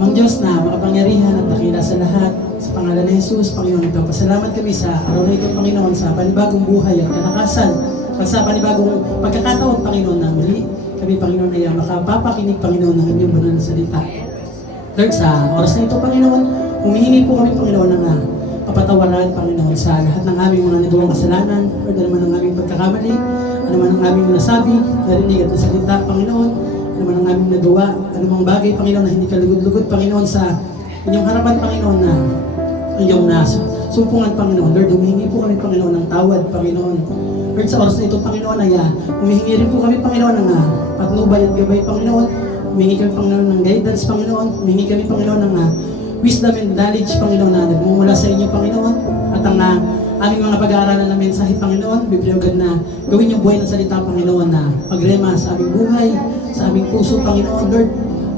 Amang Diyos na makapangyarihan at dakila sa lahat, sa pangalan ni Jesus, Panginoon, ito, pasalamat kami sa araw na ito, Panginoon, sa panibagong buhay at kalakasan, at sa panibagong pagkakataon, Panginoon, na muli kami, Panginoon, ay makapapakinig, Panginoon, ng inyong banal na salita. Lord, sa oras na ito, Panginoon, humihingi po kami, Panginoon, ng kapatawaran, Panginoon, sa lahat ng aming mga nagawang kasalanan, Lord, ano man ang aming pagkakamali, ano man ang aming nasabi, narinig at nasalita, Panginoon, ano man ang aming nagawa, ano mang bagay, Panginoon, na hindi kalugod-lugod, Panginoon, sa inyong harapan, Panginoon, na inyong sumpungan, Panginoon. Lord, humihingi po kami, Panginoon, ng tawad, Panginoon. Lord, sa oras na ito, Panginoon, ay humihingi rin po kami, Panginoon, ng patnubay at gabay, Panginoon. Humihingi kami, Panginoon, ng guidance, Panginoon. Humihingi kami, Panginoon, ng wisdom and knowledge, Panginoon, na nagmumula sa inyo, Panginoon. At ang aming mga pag-aaralan na mensahe, Panginoon, bibliogad na gawin yung buhay ng salita, Panginoon, na magrema sa aming buhay, sa aming puso, Panginoon. Lord,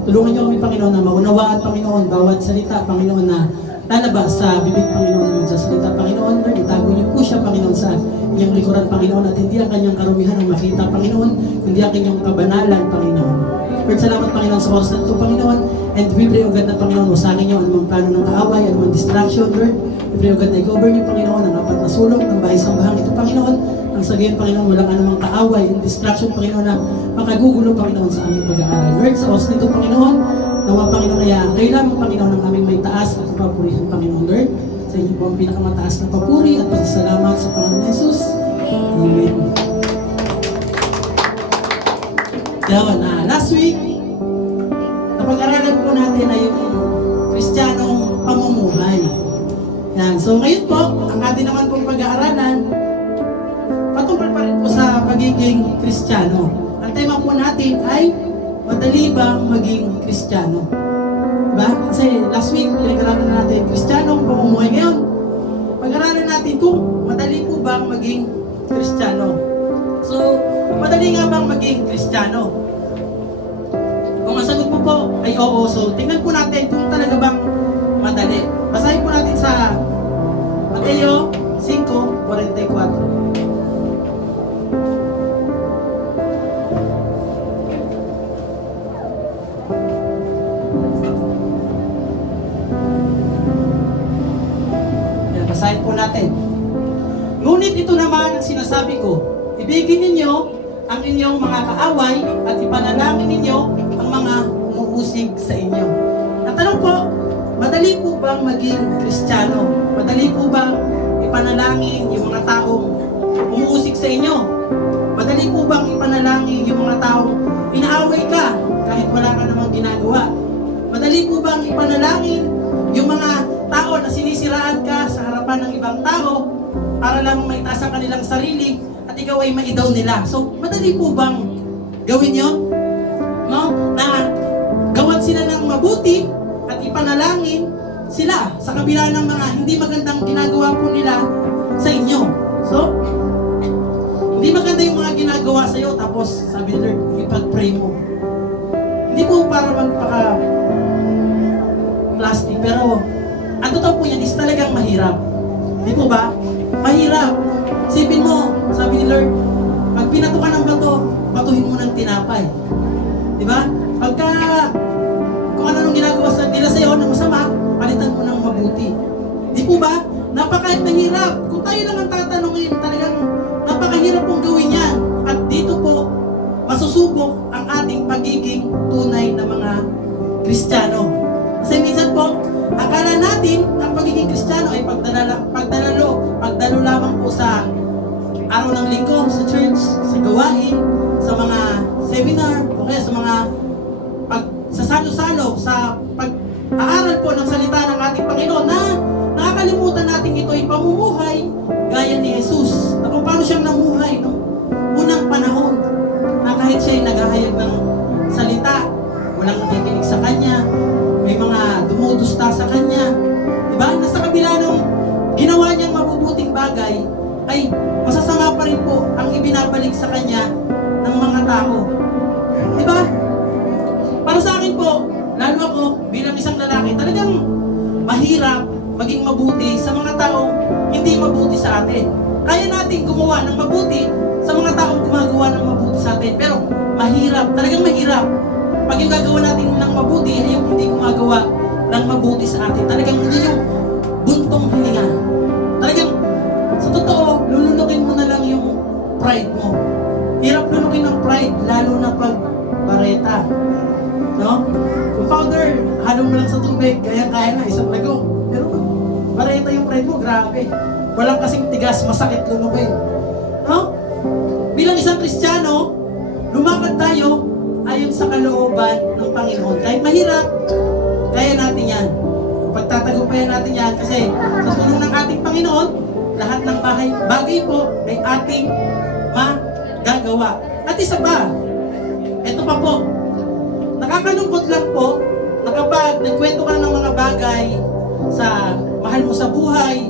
tulungan niyo kami, Panginoon, na maunawaan, Panginoon, bawat salita, Panginoon, na lalabas sa bibig, Panginoon, sa salita, Panginoon. Lord, itago niyo po siya, Panginoon, sa inyong likuran, Panginoon, at hindi ang kanyang karumihan ang makita, Panginoon, hindi ang kanyang kabanalan, Panginoon. Lord, salamat, Panginoon, sa oras na ito, Panginoon, and we pray, O God, na Panginoon, wasagin niyo anumang plano ng kaaway, anumang distraction, Lord. We pray, O God, na i-cover niyo, Panginoon, ang apat na sulok ng bahay-sambahang ito, Panginoon. Ang sagayon, Panginoon, walang anumang kaaway and distraction, Panginoon, na makagugulo, Panginoon, sa aming pag-aaral. Lord, sa oras nito, Panginoon, nawa, Panginoon, kayo lamang, Panginoon, ang aming may taas at papurihan, Panginoon, Lord. Sa inyo po ang pinakamataas na papuri at pasasalamat sa Panginoon Jesus. Amen. Yan, last week, napag-aralan po natin ay yung Kristiyanong pamumuhay. Yan. So ngayon po, ang atin naman pong pag-aaralan, patungkol pa rin po sa pagiging Kristiyano. Ang tema po natin ay, madali bang maging Kristiyano? Diba? Kasi last week, pinag-aralan natin Kristiyanong pamumuhay. Ngayon, pag-aralan natin kung madali po bang maging Kristiyano. So, madali nga bang maging Kristiyano? Kung ang sagot po ay oo, so tingnan po natin kung talaga bang madali. Basahin po natin sa Mateo 5:44. Basahin po natin. Ngunit ito naman ang sinasabi ko, ibigin ninyo ang inyong mga kaaway at ipanalangin ninyo ang mga umuusig sa inyo. Ang tanong po, madali po bang maging Kristiyano? Madali po bang ipanalangin yung mga taong umuusig sa inyo? Madali po bang ipanalangin yung mga taong inaaway ka kahit wala ka namang ginagawa? Madali po bang ipanalangin yung mga tao na sinisiraan ka sa harapan ng ibang tao para lang maitaas ang kanilang sarili at ikaw ay maidaw nila? So, madali po bang gawin yon? No? Na gawan sila ng mabuti at ipanalangin sila sa kabila ng mga hindi magandang ginagawa po nila sa inyo. So, hindi maganda yung mga ginagawa sa iyo tapos sabi ni Lord, ipag-pray mo. Hindi po para magpaka-plastic, pero ang totoo po yan is talagang mahirap. Di po ba? Mahirap. Sipin mo, sabi ni Lord, pag pinato ka ng bato, batuhin mo ng tinapay. Di ba? Pagka, kung ano nung ginagawa nila sa'yo ng masama, palitan mo ng mabuti. Di po ba? Napakahirap na hirap. Kung tayo lang ang tatanungin, talagang napakahirap pong gawin yan. At dito po, masusubok ang ating pagiging tunay na mga Kristiyano. Kasi minsan po, akala natin ang pagiging Kristiyano ay pagdalo lamang po sa araw ng linggo, sa church, sa gawain, sa mga seminar, o kaya sa mga sa salo-salo, sa pag-aaral po ng salita ng ating Panginoon na nakakalimutan natin ito ay pamumuhay gaya ni Jesus. Na kung paano siyang namuhay no? Unang panahon na kahit siya ay naghahayag ng salita, walang nakikinig sa kanya, may mga dumudusta sa kanya. Diba? Nasa kabila nung ginawa niyang mabubuting bagay, ay masasama pa rin po ang ibinabalik sa kanya ng mga tao. Diba? Para sa akin po, lalo ako bilang isang lalaki, talagang mahirap maging mabuti sa mga taong hindi mabuti sa atin. Kaya natin gumawa ng mabuti sa mga taong gumagawa ng mabuti sa atin. Pero mahirap, talagang mahirap Pag yung gagawa natin ng mabuti, ay yung hindi gumagawa ng mabuti sa atin. Talagang hindi yung buntong hininga. Talagang, sa totoo, lulunukin mo na lang yung pride mo. Hirap lunukin ng pride, lalo na pag bareta. No? Kung powder, halong mo lang sa tubig, kaya na, isang lago. Pero bareta yung pride mo, grabe. Walang kasing tigas, masakit lunukin. No? Bilang isang Kristiyano, lumakad tayo ayon sa kalooban ng Panginoon. Kahit mahirap, kaya natin yan. Pagtatagumpayan natin yan kasi sa tulong ng ating Panginoon, lahat ng bagay po ay ating magagawa. At isa pa, ito pa po, nakakalungkot lang po na kapag nagkwento ka ng mga bagay sa mahal mo sa buhay,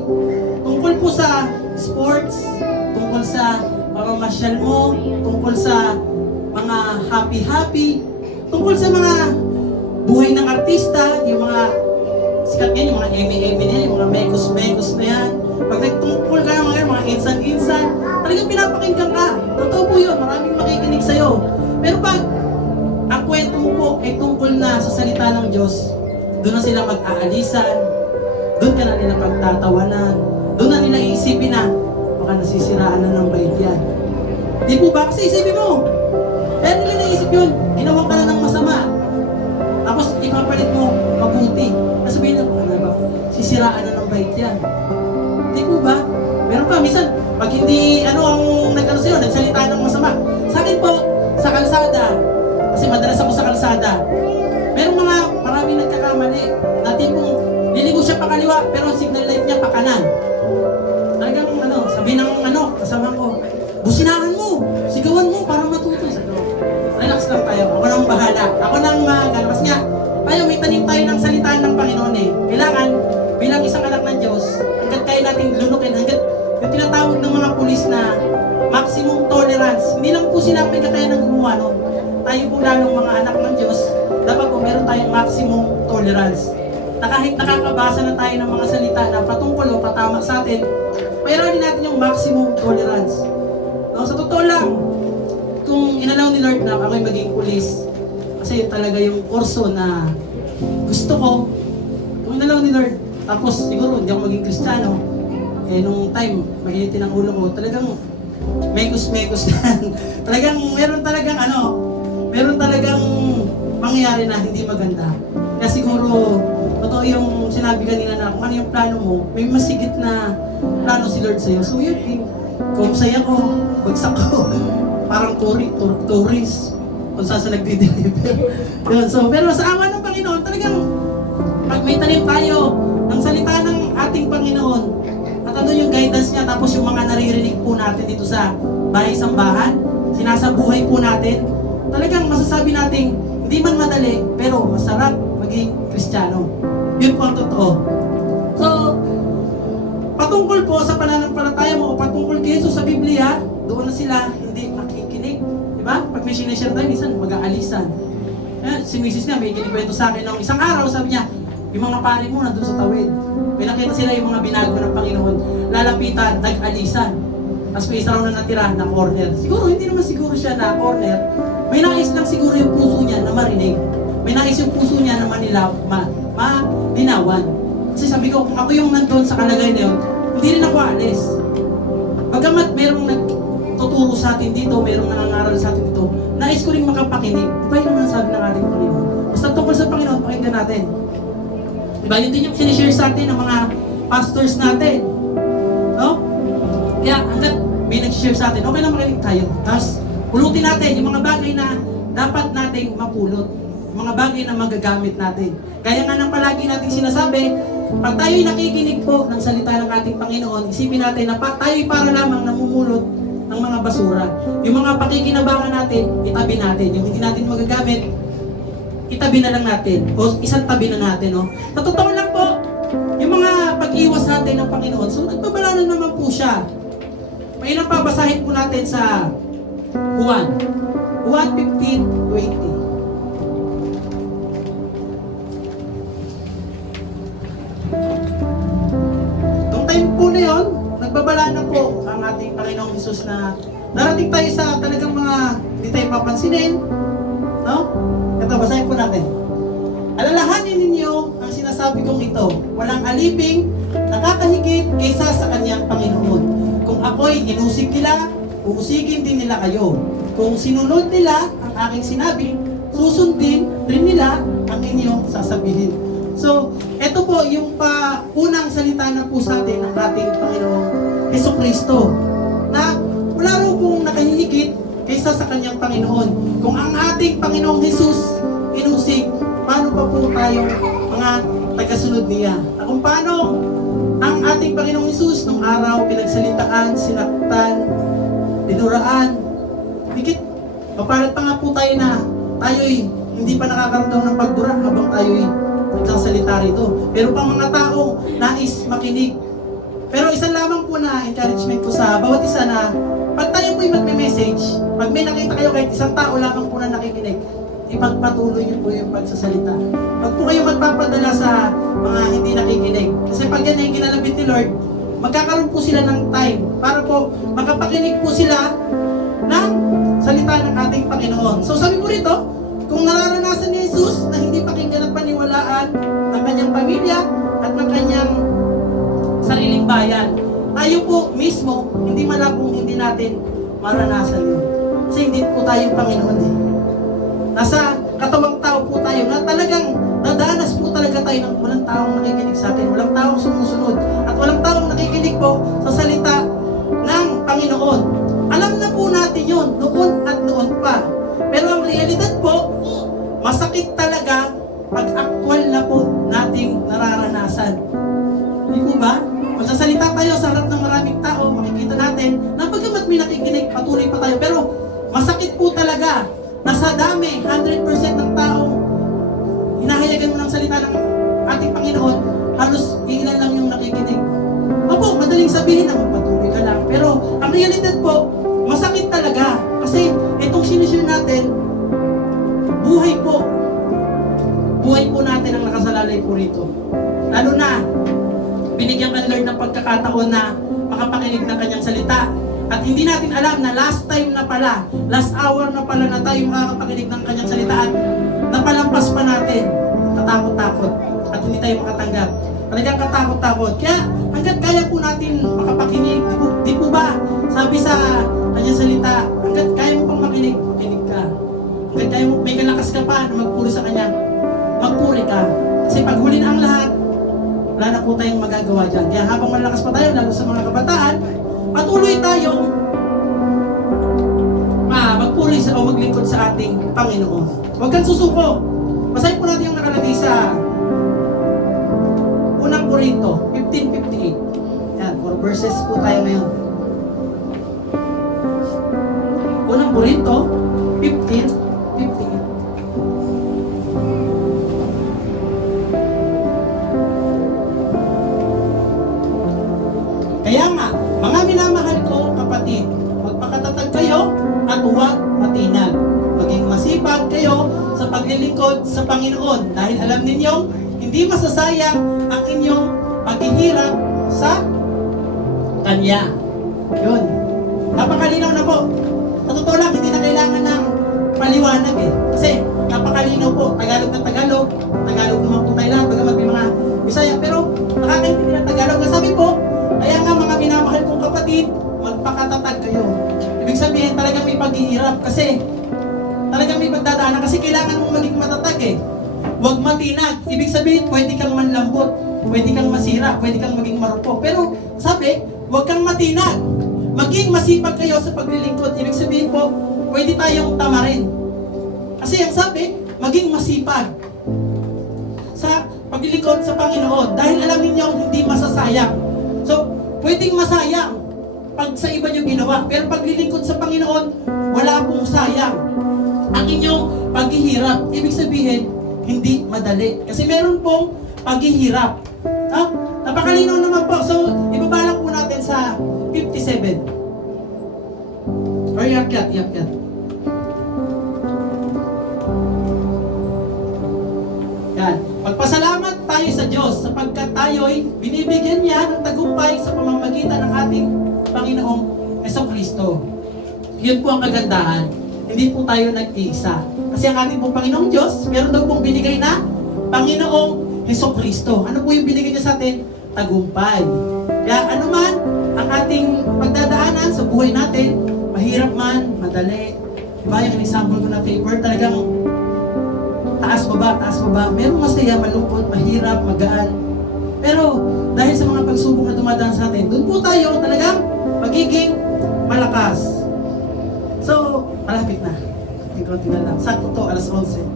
tungkol po sa sports, tungkol sa pamamasyal mo, tungkol sa mga happy-happy, tungkol sa mga buhay ng artista, yung mga sikat yan, yung mga Emmy na yan, yung mga mekos-mekos na yan. Pag nagtungkol ka ng mga insan-insan, talagang pinapakinggan ka. Totoo po yun, maraming makikinig sa'yo. Pero pag ang kwento mo po ay tungkol na sa salita ng Diyos, doon na sila mag-aalisan, doon ka na nila pagtatawanan, doon na nila iisipin na, baka nasisiraan na ng bait yan. Di po ba? Kasi isipin mo, kaya nila naisip yun, ginawa ka na ng masama. Tapos ipapalit mo mabuti. Sabihin na, ano ba, sisiraan na ng bait yan. Di po ba? Meron pa, minsan, pag hindi, ang nag-ano sa'yo, nagsalita ng masama. Sa akin po, sa kalsada, kasi madalas ako sa kalsada, merong maraming nagkakamali. Natin pong, liligo siya pa kaliwa, pero ang signal light niya pa kanan. Talagang, sabihin ng kasama ko, businahan mo, sigawan mo, para matuto. Relax lang tayo, ako nang bahala. Ako nang kasi nga, tayo may tanim tayo ng salita ng Panginoon eh. Kailangan, bilang isang anak ng Diyos, hanggat kaya natin lunukin, hanggat yung tinatawag ng mga pulis na maximum tolerance, hindi lang po sila may kakayanan ng gumawa nun. Tayo po lalong mga anak ng Diyos, dapat po meron tayong maximum tolerance. Na kahit nakakabasa na tayo ng mga salita na patungkol o patama sa atin, mayroon din natin yung maximum tolerance. No, sa totoo lang, kung inalaw ni Lord na ako'y maging pulis, kasi yun talaga yung kurso na gusto ko, kung inalaw ni Lord, tapos siguro hindi ako maging Kristiyano, nung time, mahinitin ang ulo ko, talagang mekos-mekos yan. Talagang, meron talagang mangyayari na hindi maganda. Kaya siguro, totoo yung sinabi kanina na kung ano yung plano mo, may masigit na plano si Lord sa'yo. So yun, kung saya ko, bagsak ko, parang tourist, kung saan sa nagdi-deliver. Yun, so, pero sa awa ng Panginoon, talagang pag may tanim tayo ng salita ng ating Panginoon, at ano yung guidance niya, tapos yung mga naririnig po natin dito sa bahay-sambahan, sinasabuhay po natin, talagang masasabi natin, hindi man madali, pero masarap maging Kristiyano. Yun po ang totoo. So, patungkol po sa pananampalataya mo o patungkol kay Jesus sa Biblia, doon na sila hindi makikinig. Diba? Pag may sinishare tayo, minsan mag-aalisan. Si Mrs. niya, may kinikwento sa akin ng isang araw, sabi niya, yung mga pari mo nandun sa tawid. May nakita sila yung mga binago ng Panginoon, lalapitan, nag-alisan. Tapos may isa raw na natira na corner. Siguro, hindi naman siguro siya na corner. May nais lang siguro yung puso niya na marinig. May nais yung puso niya na malinawan. Kasi sabi ko, kung ako yung nandun sa kalagay na yun, hindi rin ako alis. Bagamat merong nagtuturo sa atin dito, merong nangangaral sa atin dito, nais ko rin makapakinig. Diba yun naman sabi ng ating Panginoon? Basta tungkol sa Panginoon, pakinggan natin. Diba, yun din yung sinishare sa atin ng mga pastors natin. No? Kaya hanggat may nag-share sa atin, okay lang makinig tayo. Tapos, pulutin natin yung mga bagay na dapat nating mapulot. Yung mga bagay na magagamit natin. Kaya nga nang palagi nating sinasabi, pag tayo'y nakikinig po ng salita ng ating Panginoon, isipin natin na tayo'y para lamang namumulot ng mga basura. Yung mga pakikinabangan natin, itabi natin. Yung hindi natin magagamit, itabi na lang natin. O isang tabi na natin. No? Natotoo lang po, yung mga pag-iwas natin ng Panginoon, so nagbabalanan naman po siya. May ilang pabasahin po natin sa Juan 15:20. Nung time po na yun, nagbabala na po ang ating Panginoong Jesus na darating tayo sa talagang mga hindi tayo papansinin. No? Ito, basahin po natin. Alalahanin ninyo ang sinasabi kong ito. Walang aliping nakakahigit kaysa sa kanyang Panginoon. Kung ako'y inusig nila, uusigin din nila kayo. Kung sinunod nila ang aking sinabi, susundin rin nila ang inyong sasabihin. So, ito po yung unang salita na po sa atin ng ating Panginoong Hesukristo na wala raw pong nakahihigit kaysa sa kanyang Panginoon. Kung ang ating Panginoong Jesus inusig, paano pa po tayong mga tagasunod niya? At kung paano ang ating Panginoong Jesus nung araw pinagsalitaan, sinaktan, dinuraan, higit, mapalat pa nga po tayo na tayo'y hindi pa nakakaramdam ng pagdura habang tayo'y nagsasalita rito. Pero pang mga taong nais makinig. Pero isa lamang po na encouragement ko sa bawat isa na pag tayo po'y magme-message, pag may nakita kayo kahit isang tao lamang po na nakikinig, ipagpatuloy niyo po yung pagsasalita. Pag po kayo magpapadala sa mga hindi nakikinig. Kasi pag yan ay kinalabit ni Lord, magkakaroon po sila ng time para po makapakinig po sila ng salita ng ating Panginoon. So sabi po rito, kung nararanasan ni Jesus na hindi pakinggan at paniwalaan ng kanyang pamilya at ng kanyang sariling bayan, tayo po mismo, hindi malabong hindi natin maranasan yun. Kasi hindi po tayo Panginoon eh. Nasa katawang tao po tayo na talagang nadanas po talaga tayo ng walang taong nakikinig sa atin, walang taong sumusunod, at walang taong nakikinig po sa salita ng Panginoon. Alam na po natin yun, noon at noon pa. Pero ang realidad po, masakit talaga pag aktwal na po nating nararanasan. Hindi po ba? Magsasalita tayo sa harap ng maraming tao, makikita natin na pagkamat may nakikinig, patuloy pa tayo. Pero masakit po talaga na sa dami, 100% ng taong hinahayagan mo ng salita ng ating Panginoon, halos ilan lang yung nakikinig. Opo, madaling sabihin na magpatuloy ka lang. Pero ang realidad po, masakit talaga. Kasi itong sinishare natin, buhay po. Buhay po natin ang nakasalalay po rito. Lalo na, binigyan ka ni Lord ng pagkakataon na makapakinig ng kanyang salita. At hindi natin alam na last time na pala, last hour na pala na tayo makakapakinig ng kanyang salita at napalampas pa natin. Katakot-takot. At hindi tayo makatanggap. Talagang katakot-takot. Kaya hanggat kaya po natin makapakinig, di po ba? Sabi sa kanyang salita, hanggat kaya mo pang makinig, makinig ka. Hanggat kaya mo, may kalakas ka pa na magpuri sa kanya, magpuri ka. Kasi pag huli na ang lahat, wala na po tayong magagawa dyan. Kaya habang malakas pa tayo, lalo sa mga kabataan, patuloy tayong magpuri o maglingkod sa ating Panginoon. Huwag kang susuko. Basahin po natin yung nakalagay sa unang Korinto 15:58. Yan, 4 verses po tayo ngayon. Unang Korinto 15:58. Kaya nga, mga minamahal ko kapatid, magpakatatag kayo at huwag matinag. Maging masipag kayo sa paglilingkod sa Panginoon dahil alam ninyong hindi masasayang ang inyong paghihirap sa Kanya. Yun. Napakalinaw na po. Sa totoo lang, hindi na kailangan ng paliwanag eh. Kasi napakalinaw po. Tagalog na Tagalog. Tagalog naman po tayo lahat. Bagamat may mga Bisaya. Pero nakakaintindi ng Tagalog. Sabi po, kaya nga mga minamahal kong kapatid, magpakatatag kayo. Ibig sabihin talagang may paghihirap kasi talagang may pagdadaanan kasi kailangan mong maging matatag eh. Huwag matinag. Ibig sabihin, pwede kang manlambot, pwede kang masira, pwede kang maging marupok. Pero sabi, huwag kang matinag. Maging masipag kayo sa paglilingkod. Ibig sabihin po, pwede tayong tamarin. Kasi ang sabi, maging masipag sa paglilingkod sa Panginoon dahil alam ninyong hindi masasayang. So, pwedeng masayang pag sa iba nyo ginawa. Pero paglilingkod sa Panginoon, wala pong sayang. Ang inyong paghihirap, ibig sabihin, hindi madali. Kasi meron pong paghihirap. Napakalinaw naman po. So, ibaba lang po natin sa 57. Or yakyat. Yan. Magpasalamat tayo sa Diyos sapagkat tayo'y binibigyan niya ng tagumpay sa pamamagitan ng ating Panginoong Hesukristo. Yun po ang kagandahan. hindi po tayo nag-iisa. Kasi ang ating pong Panginoong Diyos, meron daw pong binigay na Panginoong Hesukristo. Ano po yung binigay niya sa atin? Tagumpay. Kaya anuman ang ating pagdadaanan sa buhay natin, mahirap man, madali. Diba yung example ko na paper, talagang taas baba. Merong masaya, malungkot, mahirap, magaan. Pero dahil sa mga pagsubok na dumadaan sa atin, doon po tayo talagang magiging malakas. So, malapit na. Konti na lang. Sakto to, alas 11.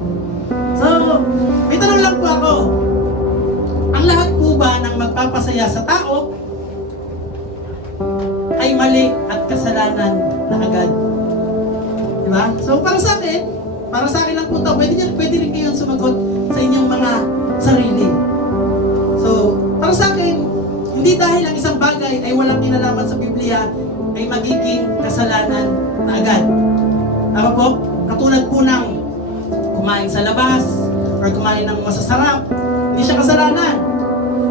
So, may tanong lang po ako. Ang lahat po ba ng magpapasaya sa tao ay mali at kasalanan na agad? Diba? So, para sa akin lang po ito, pwede rin kayong sumagot sa inyong mga sarili. So, para sa akin, hindi dahil ang isang bagay ay walang kinalaman sa Biblia ay magiging kasalanan na agad. Tama po? Katulad po ng kumain sa labas or kumain ng masasarap, hindi siya kasalanan.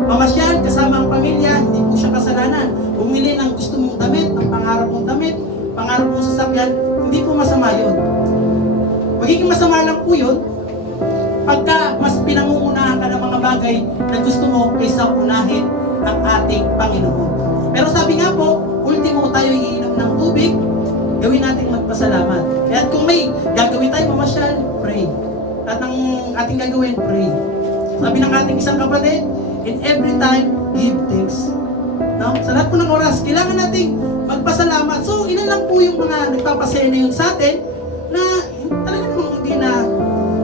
Mamasyal kasama ang pamilya, hindi po siya kasalanan. Bumili ng gusto mong damit, ang pangarap mong damit, pangarap mong sasakyan, hindi po masama yun. Magiging masama lang po yun pagka mas pinangungunahan ka ng mga bagay na gusto mo kaysa unahin ang ating Panginoon. Pero sabi nga po, ultimo tayo iinom ng tubig, gawin natin magpasalamat. Kaya kung may gagawin tayo mamasyal, pray. At ang ating gagawin, pray. Sabi ng ating isang kapatid, in every time, give thanks. No? Sa lahat po ng oras, kailangan nating magpasalamat. So, ilan lang po yung mga nagpapasaya na yun sa atin na talaga namang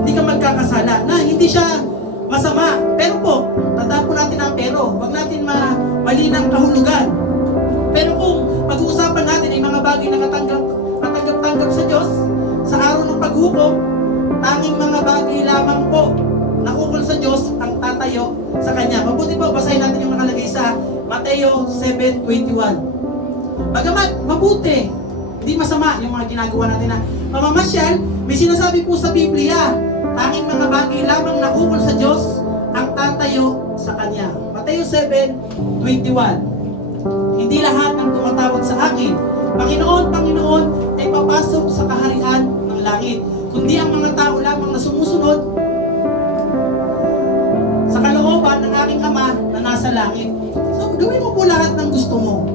hindi ka magkakasala, na hindi siya masama. Pero po, tandaan po natin ang pero. Huwag natin mali ng kahulugan. Pero kung pag-uusapan natin ay mga bagay na katanggap-tanggap sa Diyos, sa araw ng paghukom, tanging mga bagay lamang po nakukol sa Diyos ang tatayo sa Kanya. Mabuti po, basahin natin yung nakalagay sa Mateo 7:21. Bagamat mabuti, hindi masama yung mga ginagawa natin na pamamasyal, may sinasabi po sa Biblia, tanging mga bagay lamang nakukol sa Diyos ang tatayo sa Kanya. Mateo 7:21. Hindi lahat ng tumatawag sa akin, Panginoon, Panginoon, ay papasok sa kaharian ng langit, kundi ang mga tao lamang na sumusunod sa kalooban ng aking Ama na nasa langit. So, gawin mo po lahat ng gusto mo.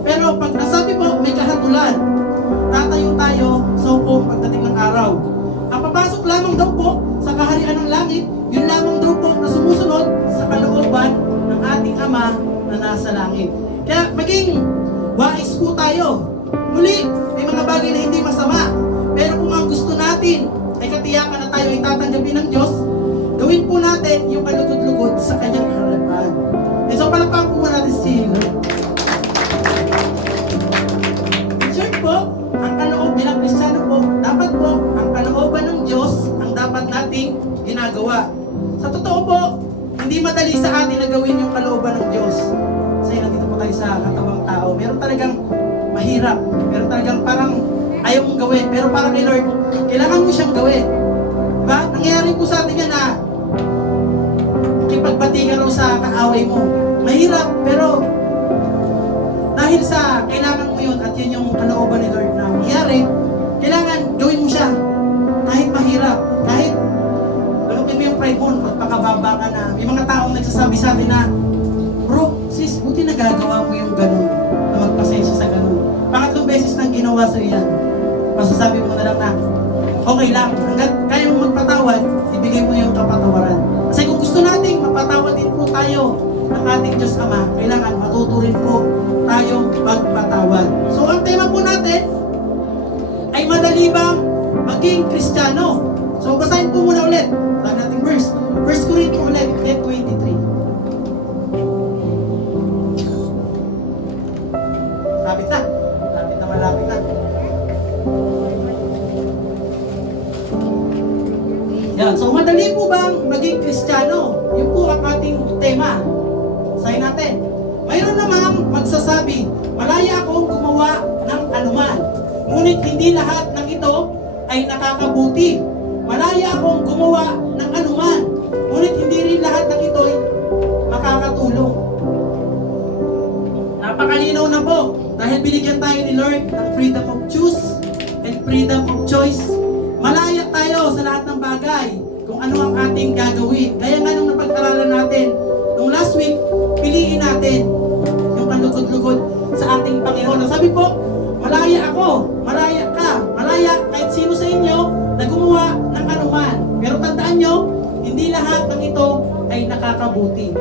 Pero pag nasabi po, may kahatulan, tatayo tayo sa hukom pagdating ng araw. Ang papasok lamang daw po sa kaharian ng langit, yun lamang daw po na sumusunod sa kalooban ng ating Ama na nasa langit. Kaya maging wais po tayo. Muli, may mga bagay na hindi masama. Pero kung ang gusto natin ay katiyakan na tayo ay tatanggapin ng Diyos, gawin po natin yung kalugod-lugod sa Kanyang harapan. So palakpakan po natin si Lord. Sure po, ang kaloob bilang Kristiyano po, dapat po ang kalooban ng Diyos ang dapat nating ginagawa. Sa totoo po, hindi madali sa atin na gawin yung kalooban ng Diyos. Kasi nandito po tayo sa katawang tao. Meron talagang mahirap. Meron talagang parang ayaw mong gawin. Pero parang kay Lord, kailangan mo siyang gawin. Diba? Nangyayari po sa atin yan na kipagbati ka raw sa kaaway mo. Mahirap, pero dahil sa kailangan mo yun at yun yung kalooban ni Lord na mangyari, kailangan gawin mo siya. Kahit mahirap, kahit balupin mo yung pride mo, magpakababa ka na. May mga taong nagsasabi sa atin na, bro, sis, buti nagagawa mo yung ganun, na magpasensya sa ganun. Pangatlong beses nang ginawa sa iyan, masasabi mo na lang na, okay lang, hanggat kaya mo magpatawad, ibigay mo yung kapatawaran. Kasi kung gusto nating mapatawad din po tayo ng ating Diyos Ama, kailangan matuturin po tayong magpatawad. So ang tema po natin ay madali bang maging Kristiyano? So basahin po muna ulit. Sabi natin verse. 1 Corinthians ulit, 10:23. Malapit na. Malapit na. Yan. So madali po bang maging Kristiyano? Yun po ang ating tema. Basahin natin. Mayroon namang magsasabi, malaya akong gumawa ng anuman. Ngunit hindi lahat ng ito ay nakakabuti. Malaya akong gumawa ng anuman. Ngunit hindi rin lahat ng ito ay makakatulong. Napakalinaw na po. Dahil binigyan tayo ni Lord ng freedom of choose and with freedom of choice. Malaya tayo sa lahat ng bagay kung ano ang ating gagawin. Kaya nga nung napag-aralan natin, nung last week, piliin natin yung kalugod-lugod sa ating Panginoon. Sabi po, malaya ako, malaya ka, malaya kahit sino sa inyo na gumawa ng anuman. Pero tandaan nyo, hindi lahat ng ito ay nakakabuti.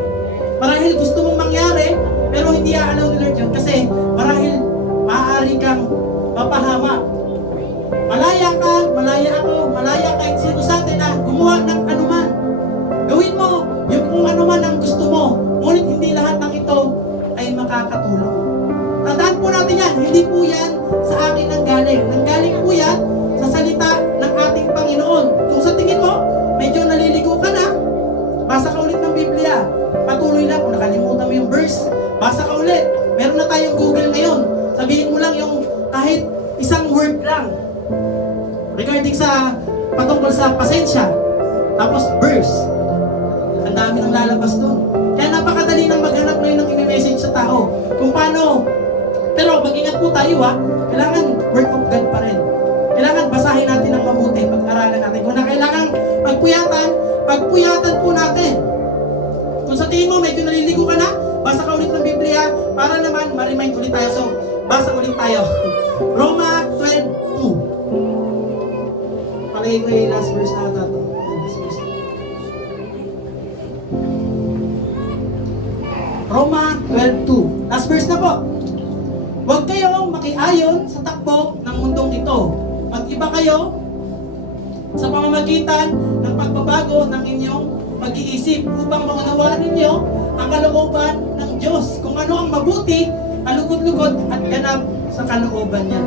Marahil gusto mong mangyari, pero hindi aalaw ni Lord yun kasi marahil maaari kang mapahamak. Malaya ka, malaya ako, malaya kahit sino sa atin na gumawa ng anuman. Gawin mo yung kung anuman ang gusto mo, ngunit hindi lahat ng ito ay makakatulong. Tandaan po natin yan, hindi po yan sa akin nanggaling. Nanggaling po yan sa salita ng ating Panginoon. Kung sa tingin mo, medyo naliligo ka na, basa ka ulit ng Biblia. Patuloy lang, kung nakalimutan mo yung verse, basa ka ulit. Meron na tayong Google ngayon. Sabihin mo lang yung kahit isang word lang regarding sa patungkol sa pasensya. Tapos verse. Ang dami nang lalabas doon. Kaya napakadali nang maghanap ngayon ng i-message sa tao. Kung paano. Pero mag-ingat po tayo kailangan word of God pa rin. Kailangan basahin natin ng mabuti, pag-aralan natin. Kung na kailangan pagpuyatan po natin. Kung sa tingin mo medyo naliligo ka na, basa ka ulit ng Biblia para naman ma-remind ulit tayo. So, basa ulit tayo. Roma 12:2. Palagay ko yung last verse na ito. Roma 12:2. Last verse na po. Huwag kayong makiayon sa takbo ng mundong ito. Mag-iba kayo sa pamamagitan ng pagbabago ng inyong pag-iisip upang maunawaan ninyo ang kalooban ng Diyos. Kung ano ang mabuti, kalugod-lugod at ganap sa kalooban niya.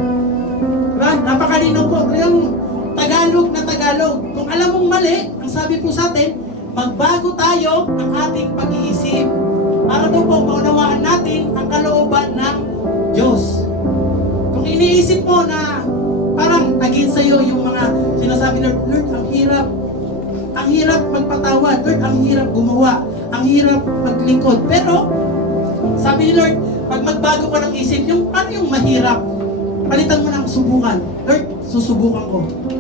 Diba? Napakalinaw po. Yung Tagalog na Tagalog. Kung alam mong mali, ang sabi po sa atin, magbago tayo ng ating pag-iisip. Para daw po maunawaan natin ang kalooban ng Diyos. Kung iniisip mo na parang against sa'yo yung mga sinasabi, Lord, ang hirap. Ang hirap magpatawad. Lord, ang hirap gumawa. Ang hirap maglingkod. Pero, sabi ni Lord, pag magbago ka ng isip, yung ano yung mahirap? Palitan mo ng subukan. Lord, susubukan ko.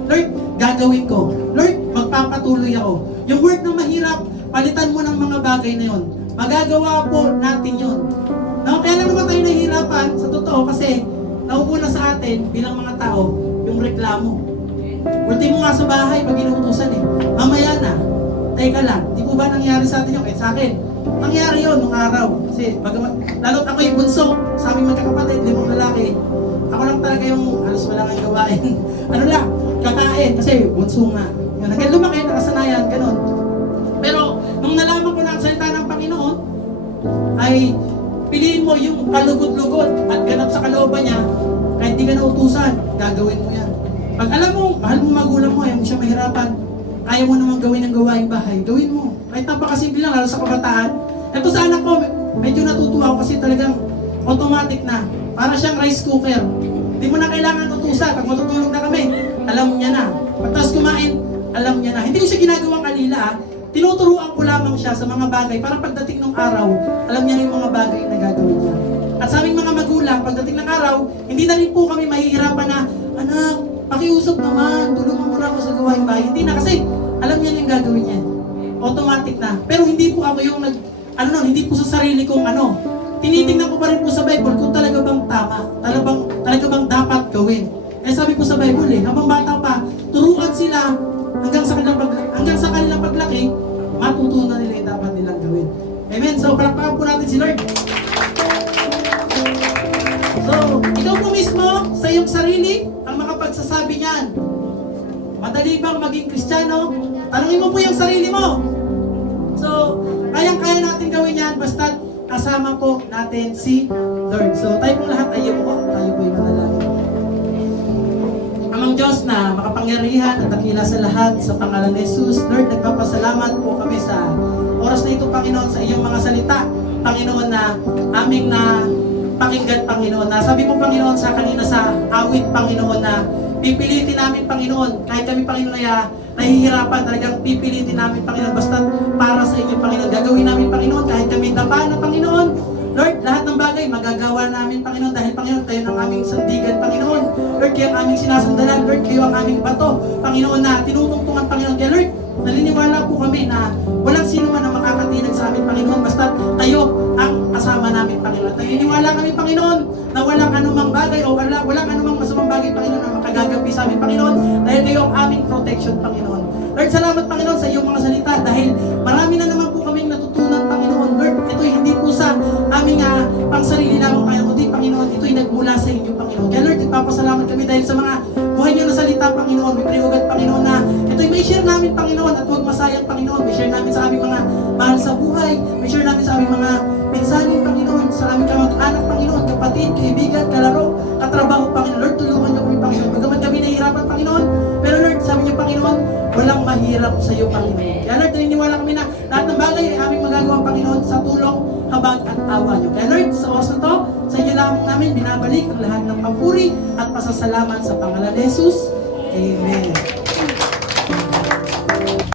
Lord, gagawin ko. Lord, magpapatuloy ako. Yung word na mahirap, palitan mo ng mga bagay na yun. Magagawa po natin yun. No, kaya lang naman tayo nahihirapan, sa totoo, kasi nauuna sa atin bilang mga tao, yung reklamo. Ultimo nga sa bahay, pag inuutusan mamaya na, teka lang, di po ba nangyari sa atin yun? Kahit sa akin, nangyari yun nung araw. Kasi, lalo't ako yung bunso, sa aming magkakapatid, 5 lalaki, ako lang talaga yung halos wala kang gawain. Ano lang, kakain, kasi bunso nga. Yun, hanggang lumaki, nakasanayan, ganun. Pero, nung nalaman ko na ang salita ng Panginoon, ay piliin mo yung kalugod-lugod at ganap sa kalooban niya, kahit di ka nautusan, gagawin mo yan. Pag alam mo, mahal mo magulang mo, ayaw mo siya mahirapan, ayaw mo naman gawin ang gawaing bahay, gawin mo. Kahit napakasimple lang, lalo sa kabataan. Ito sa anak ko, medyo natutuwa ako kasi talagang automatic na. Para siyang rice cooker. Di mo na kailangan utusan. Pag matutulog na kami, alam niya na. Pagtas kumain, alam niya na. Hindi ko siya ginagawang alila. Tinuturuan ko lamang siya sa mga bagay para pagdating ng araw, alam niya na yung mga bagay na gagawin niya. At sa aming mga magulang, pagdating ng araw, hindi na rin po kami mahihirapan na, anak, pakiusap naman, tulungan mo na ako sa gawaing bahay. Hindi na, kasi alam niya na yung gagawin niya. Automatic na. Pero hindi po ako yung hindi po sa sarili kong tinitingnan ko pa rin po sa Bible kung talaga bang tama, talaga bang dapat gawin. Sabi po sa Bible habang bata pa, turuan sila hanggang sa kanilang paglaki, matutunan nila yung dapat nilang gawin. Amen. So, palakpakan po natin si Lord. So, ikaw po mismo, sa iyong sarili, ang makapagsasabi niyan. Madali bang maging Kristiyano? Tanungin mo po yung sarili mo. So, kayang-kaya natin gawin yan, basta kasama po natin si Lord. So, tayo pong lahat, tayo po yung manalangin. Amang Diyos na makapangyarihan at dakila sa lahat, sa pangalan ni Jesus, Lord, nagpapasalamat po kami sa oras na ito, Panginoon, sa iyong mga salita, Panginoon, na aming na pakinggan, Panginoon, na sabi mo, Panginoon, sa kanina sa awit, Panginoon, na pipilitin namin, Panginoon, kahit kami, Panginoon, na nahihirapan, talagang pipilitin namin, Panginoon, basta para sa inyo, Panginoon, gagawin namin, Panginoon, kahit kami dapa na, Panginoon, Lord, lahat ng bagay bagay magagawa namin, Panginoon, dahil, Panginoon, kayo ang aming sandigan, Panginoon. Lord, kayo ang aming sinasandalan. Lord, kayo ang aming bato, Panginoon, na tinutungtungan, Panginoon. Kaya, Lord, naniniwala po kami na walang sino man ang makakatinag sa amin, Panginoon, basta kayo ang kasama namin, Panginoon. Naniniwala kami, Panginoon, na walang anumang bagay o walang anumang masamang bagay, Panginoon, na makagagapi sa amin, Panginoon, dahil kayo ang aming protection, Panginoon. Lord, salamat, Panginoon, sa iyong mga salita dahil marami na naman po kaming natutunan, Panginoon. Lord, ito'y hindi po sa aming pang sarili lamang, Panginoon, ito'y nagmula sa inyo, Panginoon. Kaya, Lord, ipapasalamat kami dahil sa mga buhay niyo na salita, Panginoon. May priugat, Panginoon, na ito'y may share namin, Panginoon, at huwag masayang, Panginoon. May share namin sa aming mga mahal sa buhay. May share namin sa aming mga pinsanin, Panginoon. Sa aming kamag-anak, Panginoon, kapatid, kaibigan, kalaro, katrabaho, Panginoon. Lord, tulungan niyo kami, Panginoon. Bagaman kami nahihirapan, Panginoon, pero Lord, sabi niyo, Panginoon, walang mahirap sa iyo, Panginoon. Kaya Lord, naniniwala kami na lahat ng bagay ay aming magagawa, Panginoon, sa tulong, habag at awa niyo. Kaya Lord, sa oras na to, sa inyo lamang namin binabalik ang lahat ng papuri at pasasalamat sa pangalan ni Jesus. Amen.